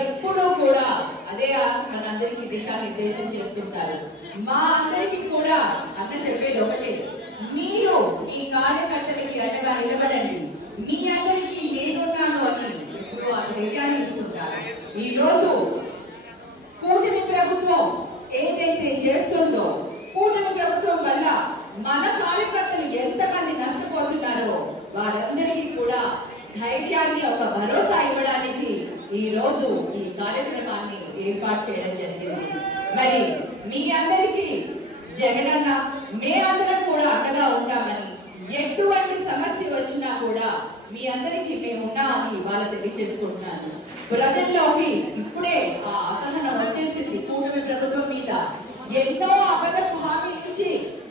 ఎప్పుడూ కూడా అదే మనందరికీ దిశానిర్దేశం చేసుకుంటారు. మా అందరికీ కూడా అన్న చెప్పేది ఒకటే, మీరు మీ కార్యకర్తలకి అండగా నిలబడండి, మీ అందరికీ నేనున్నాను అని ఎప్పుడు ఆ ధైర్యాన్ని ఇస్తుంటారు. ఈ రోజు కూటమి ప్రభుత్వం ఏదైతే చేస్తుందో, కూటమి ప్రభుత్వం వల్ల మన కార్యకర్తలు ఎంతమంది నష్టపోతున్నారో వారందరికీ కూడా ధైర్యాన్ని, ఒక భరోసా ఇవ్వడానికి ఈ రోజు ఈ కార్యక్రమాన్ని ఏర్పాటు చేయడం జరిగింది. మరి మీ అందరికీ జగనన్న మేమందరం కూడా అండగా ఉంటామని, ఎటువంటి సమస్య వచ్చినా కూడా మీ అందరికీ మేము ఉన్నామని ఇవాళ తెలియజేసుకుంటున్నాను. ప్రజల్లోకి ఇప్పుడే ఆ అసహనం వచ్చేసింది కూటమి ప్రభుత్వం మీద. ఎన్నో అబద్ధపు హామీ ఇచ్చి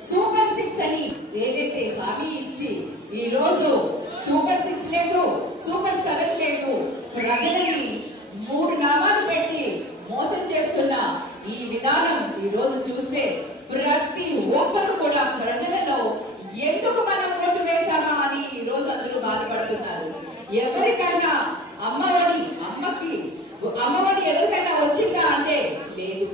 సూపర్ 6 అని ఏదైతే హామీ ఇచ్చి ఈ రోజు సూపర్ 6 లేదు, సూపర్ 7 లేదు, ప్రజలని 3 నామాలు పెట్టి మోసం చేస్తున్న ఈ విధానం ఈ రోజు చూస్తే ప్రతి ఒక్కరు కూడా ప్రజలలో ఎందుకు మనం ఓటు వేశామా అని ఈ రోజు అందరూ బాధపడుతున్నారు. ఎవరికైనా అమ్మఒడి ఎవరికైనా వచ్చిందా అంటే లేదు,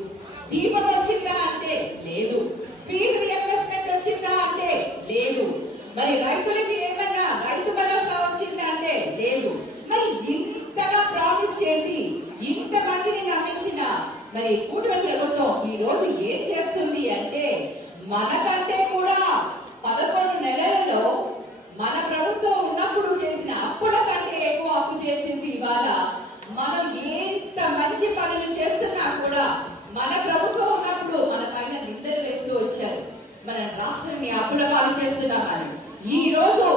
దీపం వచ్చిందా అంటే లేదు, ఫీజు రియంబర్స్మెంట్ వచ్చిందా అంటే లేదు, మరి రైతులకి ఏమన్నా రైతు భరోసా వచ్చిందా అంటే లేదు. మరి ఇంతగా ప్రామిస్ చేసి ఇంతమందిని నమ్మించిన మరి కూటమి ప్రభుత్వం ఈ రోజు ఏం చేస్తుంది అంటే, మనకంటే కూడా 11 నెలలలో మన ప్రభుత్వం ఉన్నప్పుడు చేసిన అప్పుల కంటే ఎక్కువ అప్పు చేసేసి ఇవాళ మనం ఎంత మంచి పనులు చేస్తున్నా కూడా మన ప్రభుత్వం ఉన్నప్పుడు మన పైన నిందలు వేస్తూ వచ్చారు, మన రాష్ట్రాన్ని అప్పుల పాలు చేస్తున్నామని. ఈ రోజు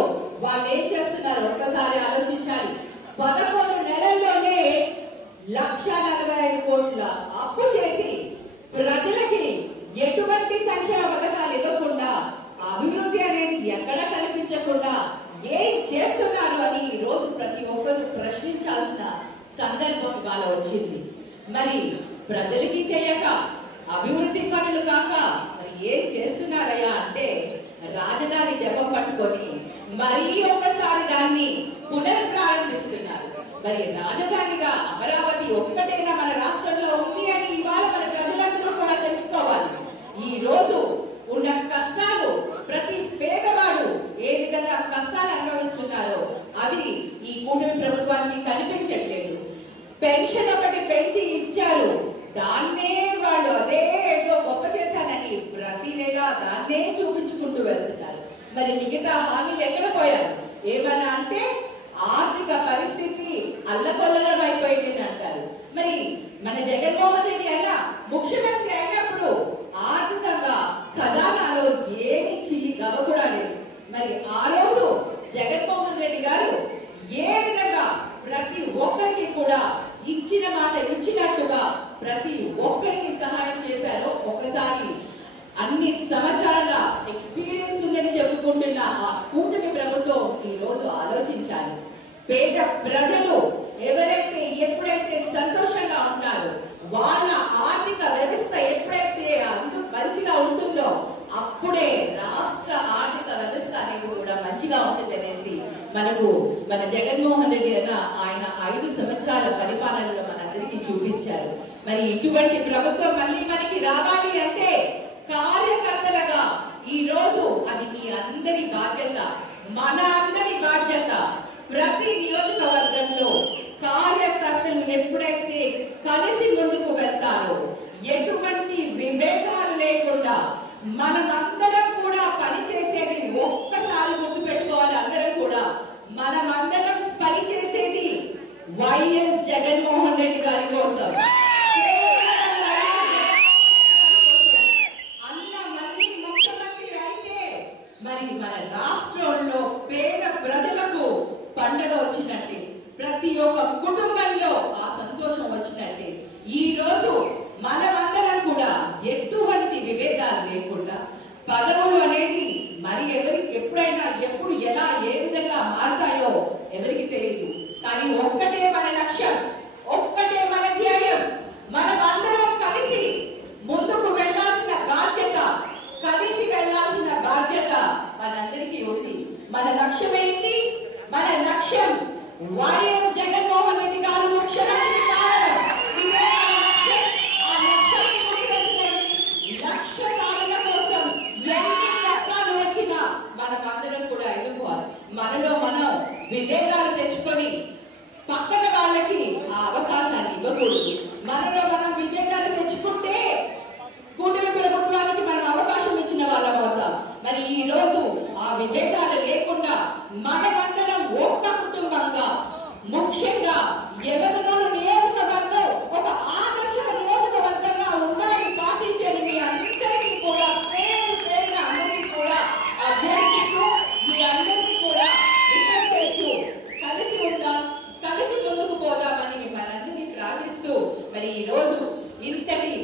వాళ్ళు ఏం చేస్తున్నారు ఒక్కసారి ఆలోచించాలి. 11 నెలల్లోనే 1,45 కోట్ల అప్పు చేసి ప్రజలకి ఎటువంటి సంక్షేమ పథకాలు ఇవ్వకుండా, అభివృద్ధి అనేది ఎక్కడ కనిపించకుండా ఏం చేస్తున్నారు అని ఈ రోజు ప్రతి ఒక్కరు ప్రశ్నించాల్సిన సందర్భం ఇవాళ వచ్చింది. మరి ప్రజలకి చేయక, అభివృద్ధి పనులు కాక మరి ఏం చేస్తున్నారయ్యా అంటే, రాజధాని జపం పట్టుకొని మరీ ఒకసారి దాన్ని పునఃప్రారంభిస్తున్నారు. మరి రాజధానిగా అమరావతి ఒక్కటేనా మన రాష్ట్రంలో ఉంది అని ఇవాళ మన ప్రజలందరూ కూడా తెలుసుకోవాలి. ఈ రోజు ఉన్న కష్టాలు ప్రతి పేదవాడు ఏ విధంగా కష్టాలు అనుభవిస్తున్నారో అది ఈ కూటమి ప్రభుత్వానికి కనిపించట్లేదు. పెన్షన్ ఒకటి పెంచి ఇచ్చారు, దాన్నే వాళ్ళు అదే ఏదో గొప్ప చేశానని ప్రతి నెల దాన్నే చూపించుకుంటూ వెళ్తున్నారు. మరి మిగతా హామీలు ఎక్కడ పోయారు? ఏమన్నా అంటే ఆర్థిక పరిస్థితి అల్లకొల్లలం అయిపోయింది అంటారు. మరి మన జగన్మోహన్ రెడ్డి అయినా ముఖ్యమంత్రి అయినప్పుడు ఆర్థికంగా ఖజానాలో ఏమి చిల్లి గవ కూడా లేదు. మరి ఆ రోజు జగన్మోహన్ రెడ్డి గారు ఏ విధంగా ప్రతి ఒక్కరికి కూడా ఇచ్చిన మాట ఇచ్చినట్టుగా ప్రతి ఒక్కరికి సహాయం చేశారో ఒకసారి అన్ని సంవత్సరాల ఎక్స్పీరియన్స్ ఉందని చెప్పుకుంటున్న ఆ కూటమి ప్రభుత్వం ఈ రోజు ఆలోచించాలి. పేద ప్రజలు ఎవరైతే ఎప్పుడైతే సంతోషంగా ఉంటారో, వాళ్ళ ఆర్థిక వ్యవస్థ ఎప్పుడైతే మంచిగా ఉంటుందో అప్పుడే రాష్ట్ర ఆర్థిక వ్యవస్థ అనేది కూడా మంచిగా ఉంటుంది అనేసి మన జగన్మోహన్ రెడ్డి అన్న ఆయన 5 సంవత్సరాల పరిపాలనలో మనందరికీ చూపించారు. మరి ఇటువంటి ప్రభుత్వం మళ్ళీ మనకి రావాలి అంటే కార్యకర్తలుగా ఈ రోజు అది మీ అందరి బాధ్యత, మన అందరి బాధ్యత. ప్రతి నియోజకవర్గంలో కార్యకర్తలు ఎప్పుడైతే కలిసి ముందుకు వెళ్తారో, ఎటువంటి విభేదాలు లేకుండా మనమందరం కూడా పనిచేసేది ఒక్కసారి గుర్తు పెట్టుకోవాలి. అందరం కూడా మనమందరం పనిచేసేది వైఎస్ జగన్మోహన్ రెడ్డి గారి కోసం. అన్న మళ్ళీ ముఖ్యమంత్రి అయితే మరి మన రాష్ట్రంలో పేద ప్రజలకు పండుగ వచ్చినట్టే, ప్రతి ఒక్క కుటుంబంలో ఆ సంతోషం వచ్చినట్టే. ఈ రోజు మనమందరం కూడా ఎటువంటి విభేదాలు లేకుండా పదవులు అనేది మరి ఎప్పుడైనా ఎప్పుడు ఎలా ఏ విధంగా మారుతాయో ఎవరికి తెలియదు. కానీ ఒక్కటే మన లక్ష్యం, ఒక్కటే మన ధ్యేయం, మరి ఈ రోజు ఇంతటి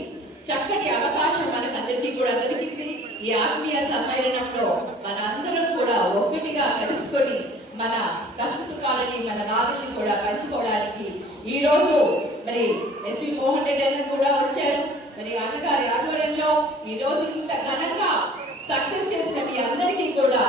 చక్కటి అవకాశం మనకందరికీ కూడా దొరికింది. ఈ ఆత్మీయ సమ్మేళనంలో మన అందరం కూడా ఒక్కటిగా కలుసుకొని మన కష్ట సుఖాలని మన బాధల్ని కూడా పంచుకోవడానికి ఈ రోజు మరి ఎస్వి మోహన్ రెడ్డి అన్న కూడా వచ్చారు. మరి అన్నగారి ఆధ్వర్యంలో ఈ రోజు ఇంత ఘనంగా సక్సెస్ చేసిన మీ అందరికీ కూడా